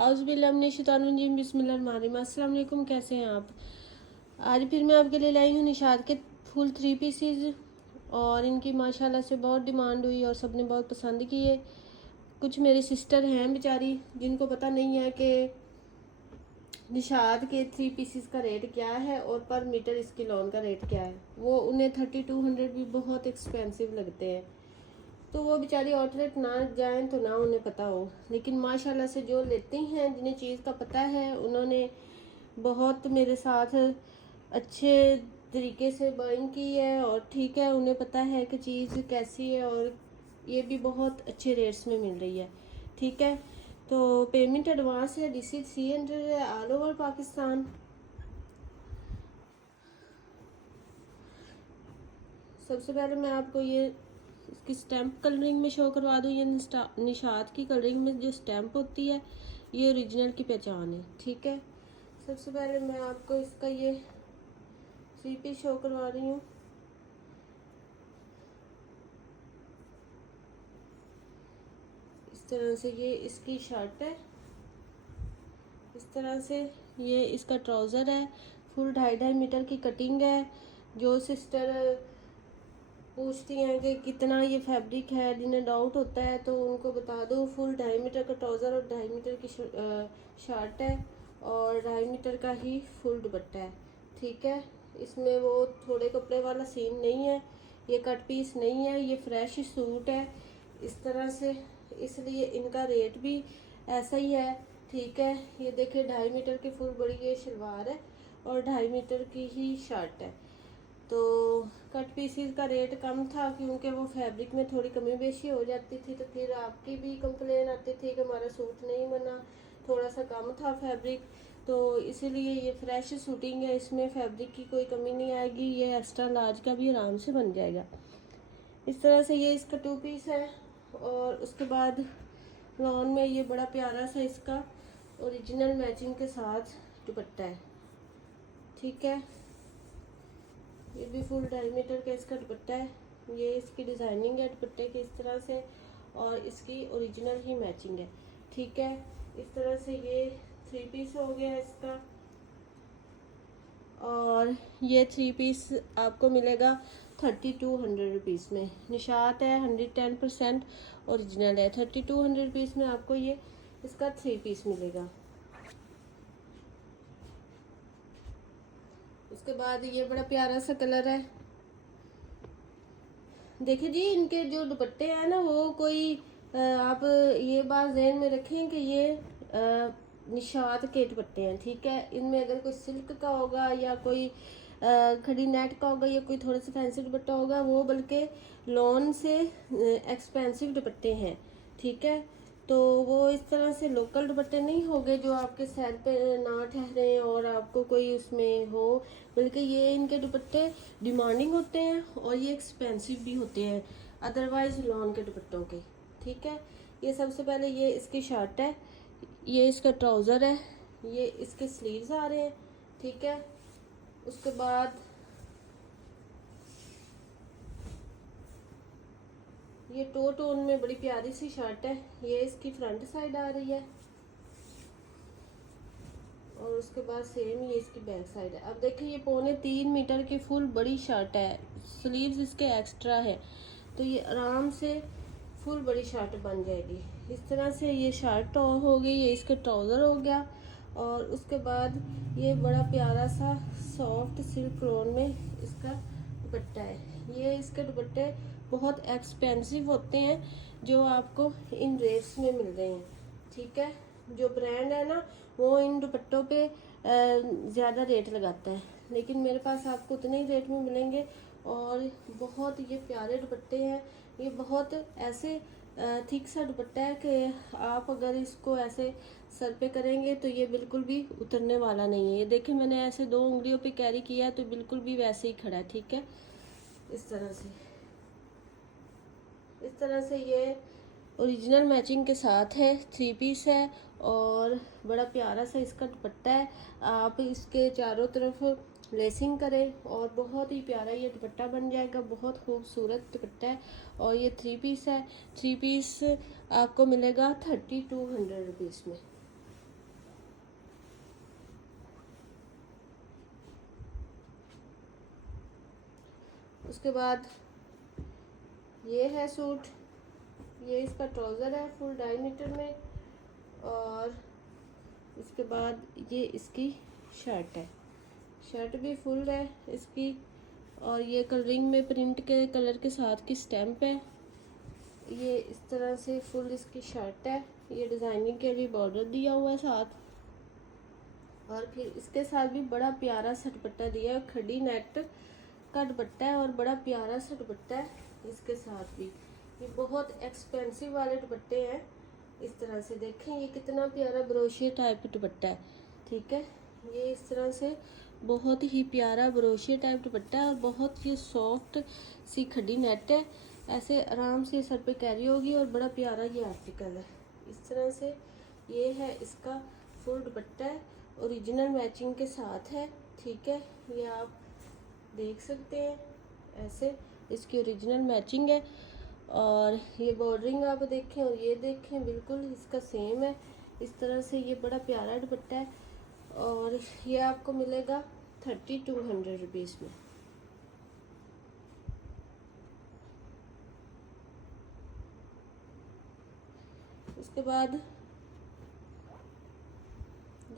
औज़ुबिल्लाहिमिनश्शैतानिर्रजीम बिस्मिल्लाहिर्रहमानिर्रहीम। अस्सलाम वालेकुम, कैसे हैं आप। आज फिर मैं आपके लिए लाई हूँ निशात के फुल 3 पीसीज और इनकी माशाल्लाह से बहुत डिमांड हुई और सबने बहुत पसंद किए। कुछ मेरी सिस्टर हैं बेचारी जिनको पता नहीं है कि निशात के 3 पीसीज का रेट क्या है और पर मीटर इसकी लॉन का रेट क्या है। वो उन्हें 3200 भी बहुत एक्सपेंसिव लगते हैं, तो वो बेचारी आउटलेट ना जाएं तो ना उन्हें पता हो। लेकिन माशाल्लाह से जो लेती हैं, जिन्हें चीज़ का पता है, उन्होंने बहुत मेरे साथ अच्छे तरीके से बाइंग की है और ठीक है, उन्हें पता है कि चीज़ कैसी है और ये भी बहुत अच्छे रेट्स में मिल रही है। ठीक है, तो पेमेंट एडवांस है, रिसीट C100 है, ऑल ओवर पाकिस्तान। सबसे पहले मैं आपको ये इसकी स्टैम्प कलरिंग में शो करवा दूँ। ये निशात की कलरिंग में जो स्टैम्प होती है, ये ओरिजिनल की पहचान है। ठीक है, सबसे पहले मैं आपको इसका ये 3 पीस शो करवा रही हूँ। इस तरह से ये इसकी शर्ट है, इस तरह से ये इसका ट्राउज़र है। फुल 2.5 मीटर की कटिंग है। जो सिस्टर पूछती हैं कि कितना ये फैब्रिक है, जिन्हें डाउट होता है तो उनको बता दो, फुल 2.5 मीटर का ट्राउज़र और 2.5 मीटर की शर्ट है और 2.5 मीटर का ही फुल दुपट्टा है। ठीक है, इसमें वो थोड़े कपड़े वाला सीन नहीं है, ये कट पीस नहीं है, ये फ्रेश सूट है इस तरह से, इसलिए इनका रेट भी ऐसा ही है। ठीक है, ये देखिए 2.5 मीटर की फुल बड़ी ये शलवार है और 2.5 मीटर की ही शर्ट है। तो कट पीसीज का रेट कम था क्योंकि वो फैब्रिक में थोड़ी कमी बेशी हो जाती थी, तो फिर आपकी भी कंप्लेन आती थी कि हमारा सूट नहीं बना, थोड़ा सा कम था फैब्रिक। तो इसीलिए ये फ्रेश सूटिंग है, इसमें फैब्रिक की कोई कमी नहीं आएगी। ये एक्स्ट्रा लार्ज का भी आराम से बन जाएगा। इस तरह से ये इसका 2 पीस है और उसके बाद लॉन में ये बड़ा प्यारा सा इसका ओरिजिनल मैचिंग के साथ दुपट्टा है। ठीक है, ये भी फुल 2.5 मीटर का इसका दुपट्टा है। ये इसकी डिज़ाइनिंग है दुपट्टे की इस तरह से और इसकी ओरिजिनल ही मैचिंग है। ठीक है, इस तरह से ये 3 पीस हो गया इसका और ये 3 पीस आपको मिलेगा 3200 रुपीज़ में। निशात है 110% ओरिजिनल है। 3200 रुपीज़ में आपको ये इसका 3 पीस मिलेगा। उसके बाद ये बड़ा प्यारा सा कलर है। देखिए जी, इनके जो दुपट्टे हैं ना, वो कोई आप ये बात ज़हन में रखें कि ये निशात के दुपट्टे हैं। ठीक है, इनमें अगर कोई सिल्क का होगा या कोई खड़ी नेट का होगा या कोई थोड़ा सा फैंसी दुपट्टा होगा, वो बल्कि लॉन से एक्सपेंसिव दुपट्टे हैं। ठीक है, तो वो इस तरह से लोकल दुपट्टे नहीं होंगे जो आपके सर पे ना ठहरे और आपको कोई उसमें हो, बल्कि ये इनके दुपट्टे डिमांडिंग होते हैं और ये एक्सपेंसिव भी होते हैं अदरवाइज लॉन के दुपट्टों के। ठीक है, ये सबसे पहले ये इसकी शर्ट है, ये इसका ट्राउज़र है, ये इसके स्लीव्स आ रहे हैं। ठीक है, उसके बाद ये टोन में बड़ी प्यारी सी शर्ट है, ये इसकी फ्रंट साइड आ रही है और उसके बाद सेम ये इसकी बैक साइड है। अब देखिए, ये 3.25 मीटर की फुल बड़ी शर्ट है, स्लीव्स इसके एक्स्ट्रा है, तो ये आराम से फुल बड़ी शर्ट बन जाएगी। इस तरह से ये शर्ट हो गई, ये इसका ट्राउज़र हो गया और उसके बाद ये बड़ा प्यारा सा सॉफ्ट सिल्क रॉन में इसका दुपट्टा है। ये इसके दुपट्टे बहुत एक्सपेंसिव होते हैं जो आपको इन रेट्स में मिल रहे हैं। ठीक है, जो ब्रांड है ना, वो इन दुपट्टों पे ज़्यादा रेट लगाता है, लेकिन मेरे पास आपको उतने ही रेट में मिलेंगे और बहुत ये प्यारे दुपट्टे हैं। ये बहुत ऐसे थिक सा दुपट्टा है कि आप अगर इसको ऐसे सर पे करेंगे तो ये बिल्कुल भी उतरने वाला नहीं है। ये देखिए, मैंने ऐसे 2 उंगलियों पे कैरी किया है तो बिल्कुल भी वैसे ही खड़ा है। ठीक है, इस तरह से ये ओरिजिनल मैचिंग के साथ है, 3 पीस है और बड़ा प्यारा सा इसका दुपट्टा है। आप इसके चारों तरफ लेसिंग करें और बहुत ही प्यारा ये दुपट्टा बन जाएगा। बहुत खूबसूरत दुपट्टा है और ये 3 पीस है। 3 पीस आपको मिलेगा 3200 रुपीज़ में। उसके बाद ये है सूट, ये इसका ट्राउज़र है फुल 2.5 मीटर में, और इसके बाद ये इसकी शर्ट है, शर्ट भी फुल है इसकी, और ये कलरिंग में प्रिंट के कलर के साथ की स्टैम्प है। ये इस तरह से फुल इसकी शर्ट है, ये डिज़ाइनिंग के भी बॉर्डर दिया हुआ है साथ, और फिर इसके साथ भी बड़ा प्यारा सा दुपट्टा दिया है, खड़ी नेट का दुपट्टा है और बड़ा प्यारा सा दुपट्टा है इसके साथ भी। ये बहुत एक्सपेंसिव वाले दुपट्टे हैं। इस तरह से देखें, ये कितना प्यारा ब्रोशिया टाइप दुपट्टा है, ठीक है। ये इस तरह से बहुत ही प्यारा ब्रोशिया टाइप दुपट्टा है और बहुत ही सॉफ्ट सी खड़ी नेट है, ऐसे आराम से सर पे कैरी होगी और बड़ा प्यारा ये आर्टिकल है। इस तरह से ये है इसका फुल दुपट्टा है, ओरिजिनल मैचिंग के साथ है, ठीक है। ये आप देख सकते हैं, ऐसे इसकी ओरिजिनल मैचिंग है, और ये बॉर्डरिंग आप देखें और ये देखें बिल्कुल इसका सेम है। इस तरह से ये बड़ा प्यारा दुपट्टा है, और ये आपको मिलेगा 3200 रुपीज़ में। उसके बाद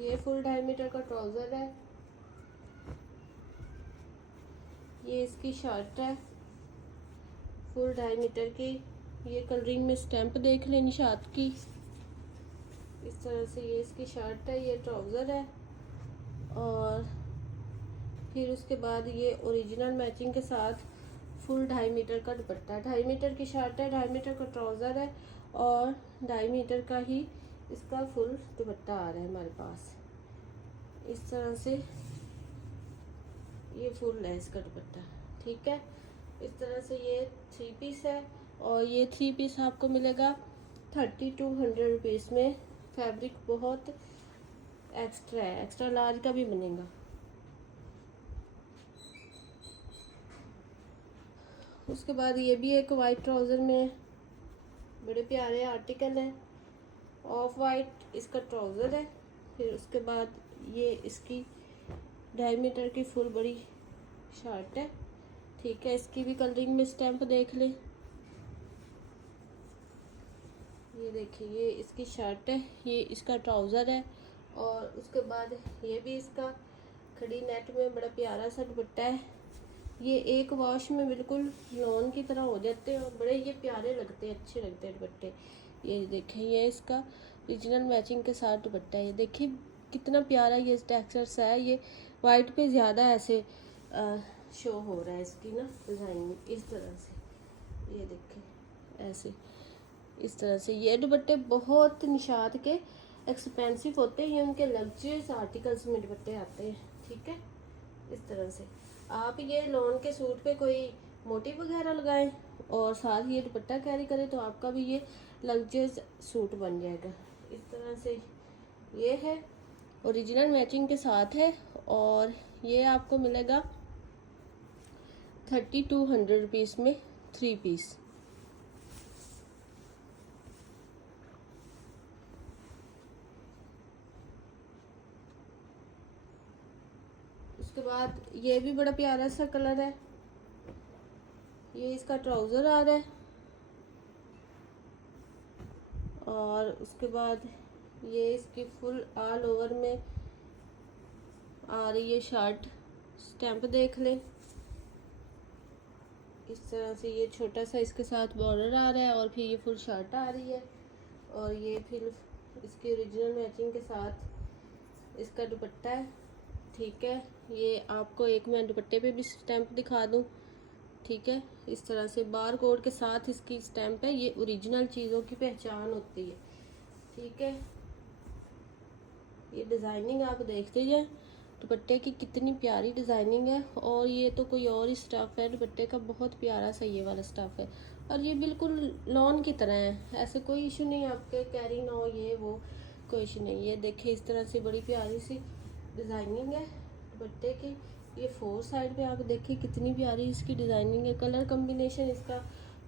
ये फुल 2.5 मीटर का ट्राउज़र है, ये इसकी शर्ट है फुल 2.5 मीटर की, ये कलरिंग में स्टैम्प देख लें निशात की। इस तरह से ये इसकी शर्ट है, ये ट्राउज़र है, और फिर उसके बाद ये ओरिजिनल मैचिंग के साथ फुल 2.5 मीटर का दुपट्टा है। 2.5 मीटर की शर्ट है, 2.5 मीटर का ट्राउज़र है, और 2.5 मीटर का ही इसका फुल दुपट्टा आ रहा है हमारे पास। इस तरह से ये फुल है इसका दुपट्टा, ठीक है। इस तरह से ये 3 पीस है, और ये 3 पीस आपको मिलेगा 3200 रुपीज़ में। फैब्रिक बहुत एक्स्ट्रा है, एक्स्ट्रा लार्ज का भी बनेगा। उसके बाद ये भी एक वाइट ट्राउज़र में बड़े प्यारे आर्टिकल है, ऑफ वाइट इसका ट्राउज़र है। फिर उसके बाद ये इसकी 2.5 मीटर की फुल बड़ी शर्ट है, ठीक है। इसकी भी कलरिंग में स्टैम्प देख लें, ये देखिए ये इसकी शर्ट है, ये इसका ट्राउज़र है, और उसके बाद ये भी इसका खड़ी नेट में बड़ा प्यारा सा दुपट्टा है। ये एक वॉश में बिल्कुल लॉन की तरह हो जाते हैं और बड़े ये प्यारे लगते हैं, अच्छे लगते हैं दुपट्टे। ये देखें ये इसका ओरिजिनल मैचिंग के साथ दुपट्टा है, ये देखिए कितना प्यारा ये टेक्सचर सा है। ये वाइट पे ज़्यादा ऐसे शो हो रहा है इसकी ना डिज़ाइन, इस तरह से ये देखें ऐसे इस तरह से। ये दुपट्टे बहुत निशात के एक्सपेंसिव होते हैं, ये उनके लग्जरियस आर्टिकल्स में दुपट्टे आते हैं, ठीक है। इस तरह से आप ये लॉन के सूट पे कोई मोटी वगैरह लगाएं और साथ ही ये दुपट्टा कैरी करें तो आपका भी ये लग्जरियस सूट बन जाएगा। इस तरह से ये है, ओरिजिनल मैचिंग के साथ है, और ये आपको मिलेगा 3200 रुपीज़ में 3 पीस। उसके बाद ये भी बड़ा प्यारा सा कलर है, ये इसका ट्राउज़र आ रहा है, और उसके बाद ये इसकी फुल ऑल ओवर में आ रही है शर्ट, स्टैम्प देख लें। इस तरह से ये छोटा सा इसके साथ बॉर्डर आ रहा है, और फिर ये फुल शर्ट आ रही है, और ये फिर इसकी ओरिजिनल मैचिंग के साथ इसका दुपट्टा है, ठीक है। ये आपको एक मैं दुपट्टे पे भी स्टैम्प दिखा दूँ, ठीक है। इस तरह से बार कोड के साथ इसकी स्टैम्प है, ये ओरिजिनल चीज़ों की पहचान होती है, ठीक है। ये डिज़ाइनिंग आप देखते जाएं दुपट्टे की, कितनी प्यारी डिज़ाइनिंग है, और ये तो कोई और ही स्टफ़ है दुपट्टे का, बहुत प्यारा सा ये वाला स्टफ़ है, और ये बिल्कुल लॉन की तरह है, ऐसे कोई इशू नहीं आपके कैरी ना हो ये वो, कोई इशू नहीं। ये देखिए इस तरह से बड़ी प्यारी सी डिज़ाइनिंग है दुपट्टे की। ये 4 साइड पे आप देखिए कितनी प्यारी इसकी डिज़ाइनिंग है, कलर कम्बिनेशन इसका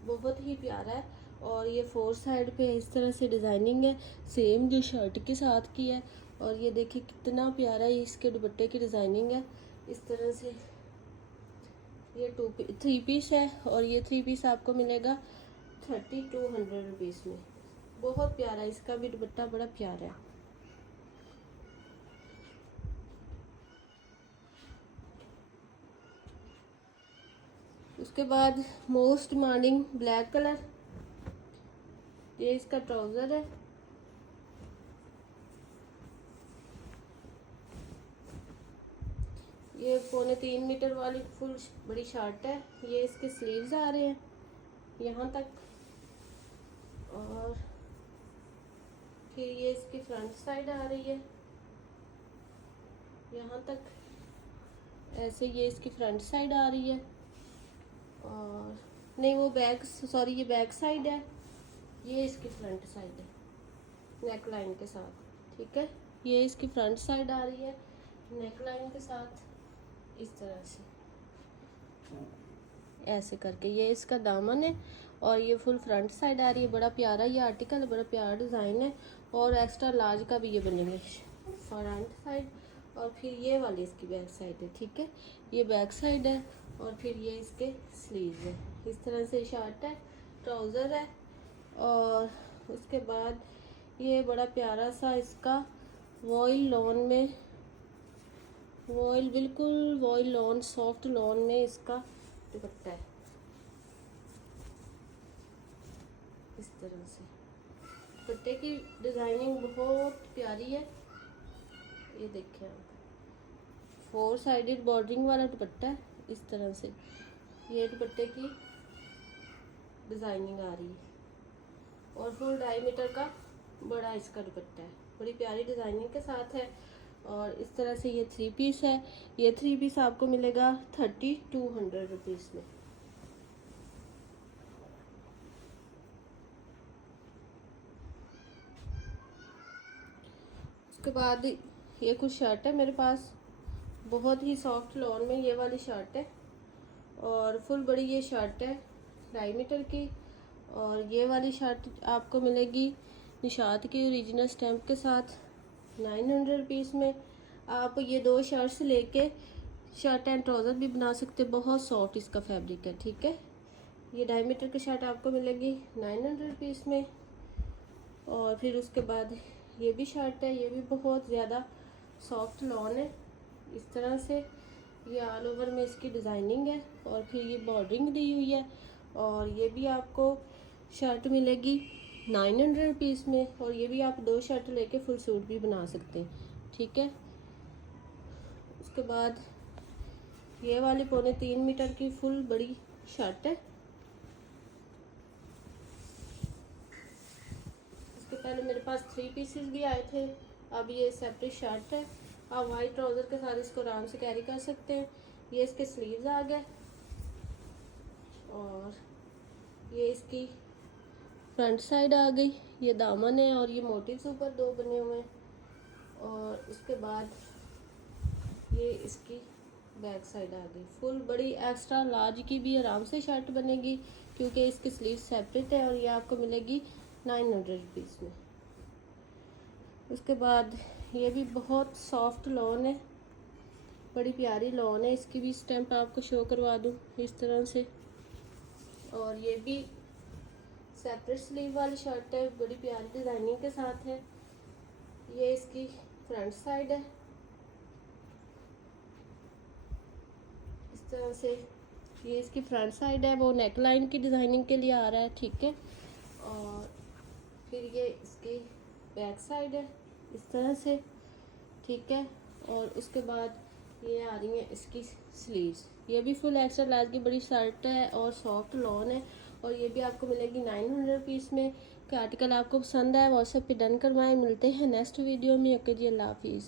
बहुत ही प्यारा है, और ये 4 साइड पे इस तरह से डिज़ाइनिंग है, सेम जो शर्ट के साथ की है। और ये देखिए कितना प्यारा इसके दुपट्टे की डिज़ाइनिंग है, इस तरह से ये 3 पीस है और ये 3 पीस आपको मिलेगा 3200 रुपीज़ में। बहुत प्यारा, इसका भी दुपट्टा बड़ा प्यारा है। उसके बाद मोस्ट डिमांडिंग ब्लैक कलर, ये इसका ट्राउज़र है। ये 3.25 मीटर वाली फुल बड़ी शर्ट है। ये इसके स्लीव्स आ रहे हैं यहाँ तक, और फिर ये इसकी फ्रंट साइड आ रही है यहाँ तक, ऐसे ये इसकी फ्रंट साइड आ रही है। और नहीं, वो बैक, सॉरी, ये बैक साइड है, ये इसकी फ्रंट साइड है नेक लाइन के साथ। ठीक है, ये इसकी फ्रंट साइड आ रही है नेक लाइन के साथ, इस तरह से ऐसे करके। ये इसका दामन है और ये फुल फ्रंट साइड आ रही है। बड़ा प्यारा ये आर्टिकल है, बड़ा प्यारा डिज़ाइन है। और एक्स्ट्रा लार्ज का भी ये बनेंगे फ्रंट साइड, और फिर ये वाली इसकी बैक साइड है। ठीक है, ये बैक साइड है और फिर ये इसके स्लीव है। इस तरह से शर्ट है, ट्राउज़र है। और उसके बाद ये बड़ा प्यारा सा इसका वॉइल लॉन में, वॉइल, बिल्कुल वॉइल लॉन, सॉफ्ट लॉन में इसका दुपट्टा है इस तरह से। दुपट्टे की डिज़ाइनिंग बहुत प्यारी है। ये देखिए आप, 4 साइडेड बॉर्डरिंग वाला दुपट्टा है इस तरह से। ये दुपट्टे की डिज़ाइनिंग आ रही है और फुल 2.5 मीटर का बड़ा इसका दुपट्टा है, बड़ी प्यारी डिज़ाइनिंग के साथ है। और इस तरह से ये 3 पीस है। ये 3 पीस आपको मिलेगा 3200 रुपीज़ में। उसके बाद ये कुछ शर्ट है मेरे पास, बहुत ही सॉफ्ट लॉन में ये वाली शर्ट है और फुल बड़ी ये शर्ट है 2.5 मीटर की। और ये वाली शर्ट आपको मिलेगी निशात की ओरिजिनल स्टैम्प के साथ 900 रुपीज़ में। आप ये 2 शर्ट्स लेके शर्ट एंड ट्राउज़र भी बना सकते, बहुत सॉफ्ट इसका फैब्रिक है। ठीक है, ये 2.5 मीटर की शर्ट आपको मिलेगी 900 रुपीज़ में। और फिर उसके बाद ये भी शर्ट है, ये भी बहुत ज़्यादा सॉफ्ट लॉन है इस तरह से। ये ऑल ओवर में इसकी डिज़ाइनिंग है और फिर ये बॉर्डरिंग दी हुई है। और ये भी आपको शर्ट मिलेगी 900 रुपीज़ में। और ये भी आप 2 शर्ट लेके फुल सूट भी बना सकते हैं। ठीक है, उसके बाद ये वाली 3.25 मीटर की फुल बड़ी शर्ट है। इसके पहले मेरे पास 3 पीसेस भी आए थे, अब ये सेपरेट शर्ट है। आप वाइट ट्राउज़र के साथ इसको आराम से कैरी कर सकते हैं। ये इसके स्लीव्स आ गए और ये इसकी फ्रंट साइड आ गई, ये दामन है और ये मोटिव्स ऊपर 2 बने हुए हैं। और उसके बाद ये इसकी बैक साइड आ गई, फुल बड़ी एक्स्ट्रा लार्ज की भी आराम से शर्ट बनेगी क्योंकि इसकी स्लीव सेपरेट है। और ये आपको मिलेगी 900 रुपीज़ में। उसके बाद ये भी बहुत सॉफ्ट लॉन है, बड़ी प्यारी लॉन है। इसकी भी स्टैम्प आपको शो करवा दूँ इस तरह से। और ये भी सेपरेट स्लीव वाली शर्ट है, बड़ी प्यारी डिज़ाइनिंग के साथ है। ये इसकी फ्रंट साइड है इस तरह से। ये इसकी फ्रंट साइड है, वो नेक लाइन की डिज़ाइनिंग के लिए आ रहा है। ठीक है, और फिर ये इसकी बैक साइड है इस तरह से। ठीक है, और उसके बाद ये आ रही है इसकी स्लीव्स। ये भी फुल एक्स्ट्रा लार्ज की बड़ी शर्ट है और सॉफ्ट लॉन है। और ये भी आपको मिलेगी 900 रुपीज़ में। का आर्टिकल आपको पसंद आए व्हाट्सएप पे डन करवाएं। मिलते हैं नेक्स्ट वीडियो में। ओके जी, अल्लाह हाफिज़।